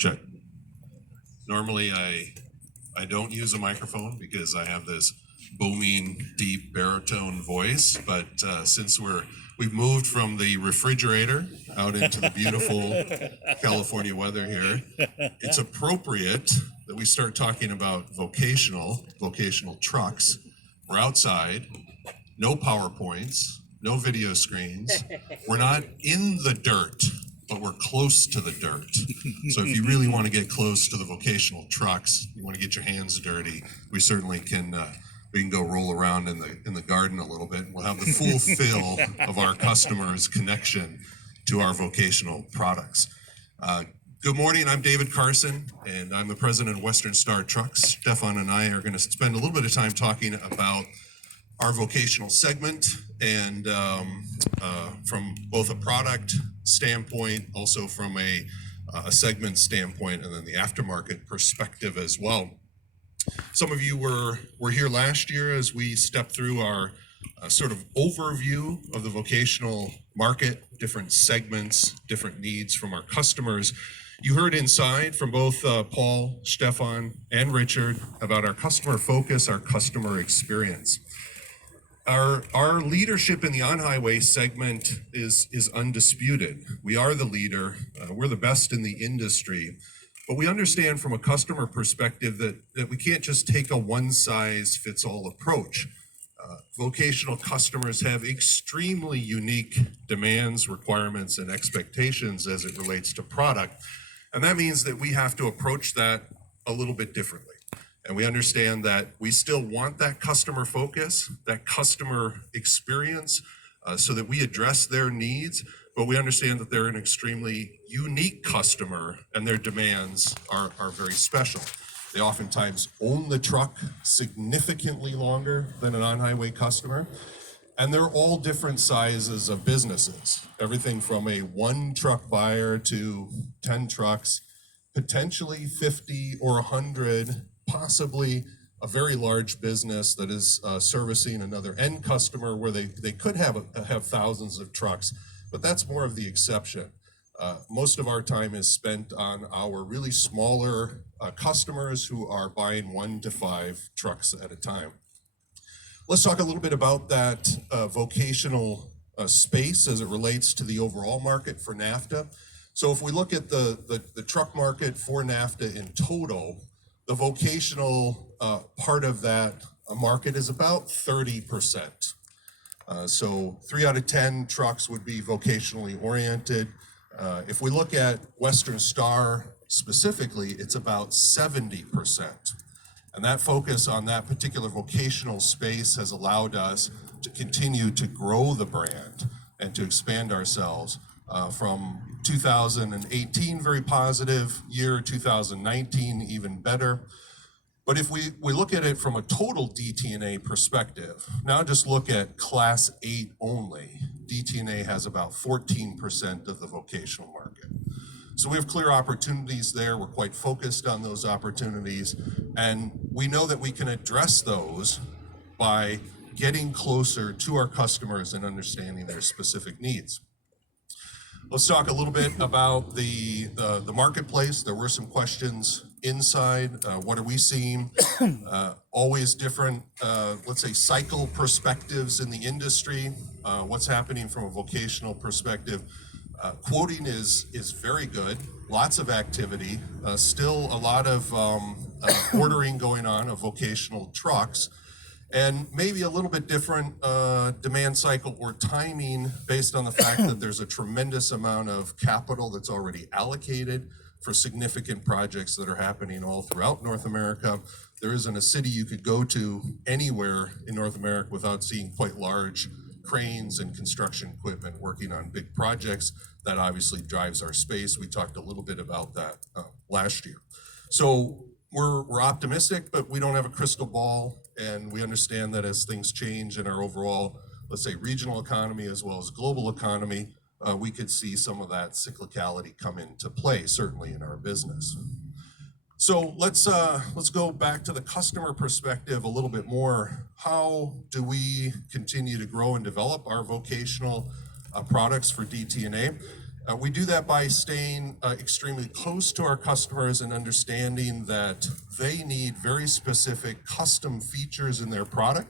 Check. Normally I don't use a microphone because I have this booming, deep baritone voice, but since we've moved from the refrigerator out into the beautiful California weather here, it's appropriate that we start talking about vocational trucks. We're outside, no PowerPoints, no video screens. We're not in the dirt, but we're close to the dirt. So if you really want to get close to the vocational trucks, you want to get your hands dirty, we certainly can. We can go roll around in the garden a little bit. We'll have the full fill of our customers' connection to our vocational products. Good morning, I'm David Carson, and I'm the president of Western Star Trucks. Stefan and I are going to spend a little bit of time talking about our vocational segment and from both a product standpoint, also from a segment standpoint, and then the aftermarket perspective as well. Some of you were here last year as we stepped through our sort of overview of the vocational market, different segments, different needs from our customers. You heard inside from both Paul, Stefan, and Richard about our customer focus, our customer experience. Our leadership in the on-highway segment is undisputed. We are the leader. We're the best in the industry. But we understand from a customer perspective that we can't just take a one-size-fits-all approach. Vocational customers have extremely unique demands, requirements, and expectations as it relates to product. And that means that we have to approach that a little bit differently. And we understand that we still want that customer focus, that customer experience, so that we address their needs, but we understand that they're an extremely unique customer and their demands are very special. They oftentimes own the truck significantly longer than an on-highway customer, and they're all different sizes of businesses, everything from a one truck buyer to 10 trucks, potentially 50 or 100, possibly a very large business that is servicing another end customer where they could have thousands of trucks, but that's more of the exception. Most of our time is spent on our really smaller customers who are buying 1 to 5 trucks at a time. Let's talk a little bit about that vocational space as it relates to the overall market for NAFTA. So if we look at the truck market for NAFTA in total, the vocational part of that market is about 30%. So 3 out of 10 trucks would be vocationally oriented. If we look at Western Star specifically, it's about 70%. And that focus on that particular vocational space has allowed us to continue to grow the brand and to expand ourselves from 2018, very positive year, 2019, even better. But if we look at it from a total DTNA perspective, now just look at Class 8 only, DTNA has about 14% of the vocational market. So we have clear opportunities there. We're quite focused on those opportunities, and we know that we can address those by getting closer to our customers and understanding their specific needs. Let's talk a little bit about the marketplace. There were some questions inside. What are we seeing? Always different, let's say, cycle perspectives in the industry. What's happening from a vocational perspective? Quoting is very good. Lots of activity. Still a lot of ordering going on of vocational trucks. And maybe a little bit different demand cycle or timing based on the fact that there's a tremendous amount of capital that's already allocated for significant projects that are happening all throughout North America. There isn't a city you could go to anywhere in North America without seeing quite large cranes and construction equipment working on big projects. That obviously drives our space. We talked a little bit about that last year. So we're optimistic, but we don't have a crystal ball, and we understand that as things change in our overall, let's say, regional economy as well as global economy, we could see some of that cyclicality come into play, certainly in our business. So let's go back to the customer perspective a little bit more. How do we continue to grow and develop our vocational products for DTNA? We do that by staying extremely close to our customers and understanding that they need very specific custom features in their product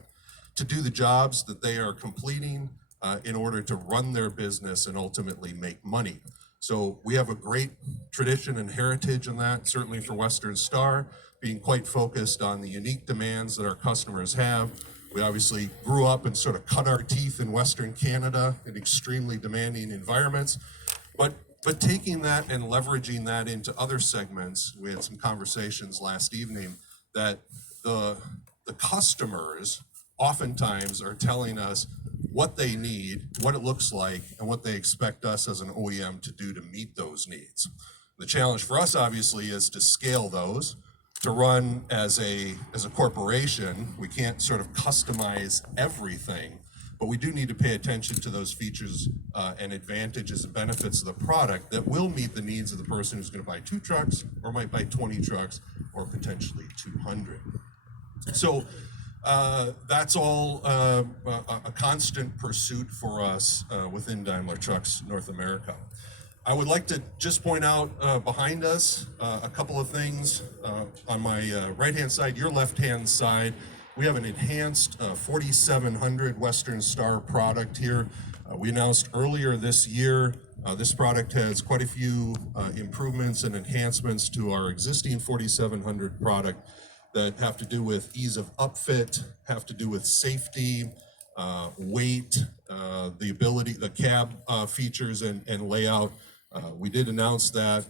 to do the jobs that they are completing in order to run their business and ultimately make money. So we have a great tradition and heritage in that, certainly for Western Star, being quite focused on the unique demands that our customers have. We obviously grew up and sort of cut our teeth in Western Canada in extremely demanding environments. But taking that and leveraging that into other segments, we had some conversations last evening that the customers oftentimes are telling us what they need, what it looks like, and what they expect us as an OEM to do to meet those needs. The challenge for us, obviously, is to scale those. To run as a corporation, we can't sort of customize everything, but we do need to pay attention to those features and advantages and benefits of the product that will meet the needs of the person who's going to buy 2 trucks or might buy 20 trucks or potentially 200. So that's all a constant pursuit for us within Daimler Trucks North America. I would like to just point out behind us a couple of things. On my right-hand side, your left-hand side, we have an enhanced 4700 Western Star product here. We announced earlier this year, this product has quite a few improvements and enhancements to our existing 4700 product that have to do with ease of upfit, have to do with safety, weight, the ability, the cab features and layout. We did announce that.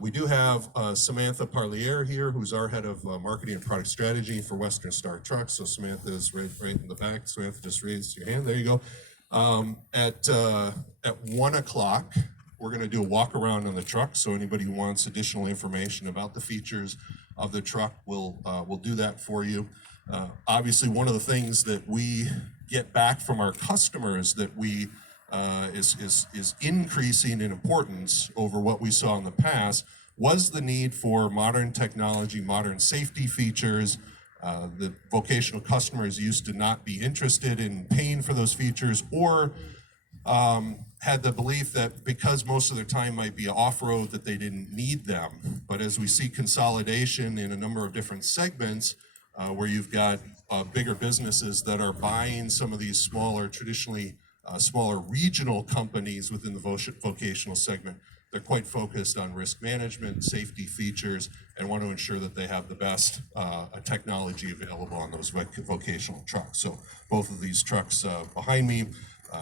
We do have Samantha Parlier here, who's our head of marketing and product strategy for Western Star Trucks. So Samantha is right in the back. Samantha, just raise your hand. There you go. At 1 o'clock, we're going to do a walk around on the truck. So anybody who wants additional information about the features of the truck, we'll do that for you. Obviously, one of the things that we get back from our customers that we is increasing in importance over what we saw in the past was the need for modern technology, modern safety features. The vocational customers used to not be interested in paying for those features or had the belief that because most of their time might be off-road that they didn't need them. But as we see consolidation in a number of different segments where you've got bigger businesses that are buying some of these smaller, traditionally smaller regional companies within the vocational segment, they're quite focused on risk management, safety features, and want to ensure that they have the best technology available on those vocational trucks. So both of these trucks behind me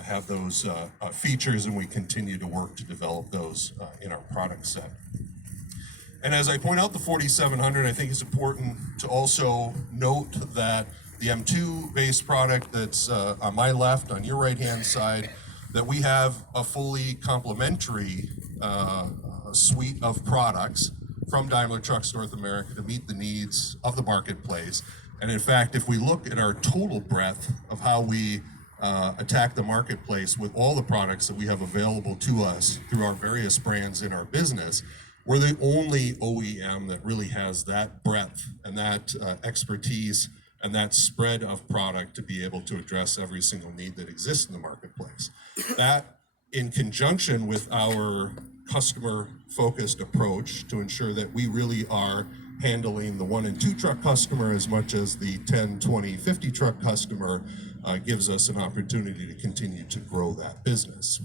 have those features, and we continue to work to develop those in our product set. And as I point out the 4700, I think it's important to also note that the M2 based product that's on my left, on your right-hand side, that we have a fully complementary suite of products from Daimler Trucks North America to meet the needs of the marketplace. And in fact, if we look at our total breadth of how we attack the marketplace with all the products that we have available to us through our various brands in our business, we're the only OEM that really has that breadth and that expertise and that spread of product to be able to address every single need that exists in the marketplace. That, in conjunction with our customer-focused approach to ensure that we really are handling the 1 and 2 truck customer as much as the 10, 20, 50 truck customer, gives us an opportunity to continue to grow that business.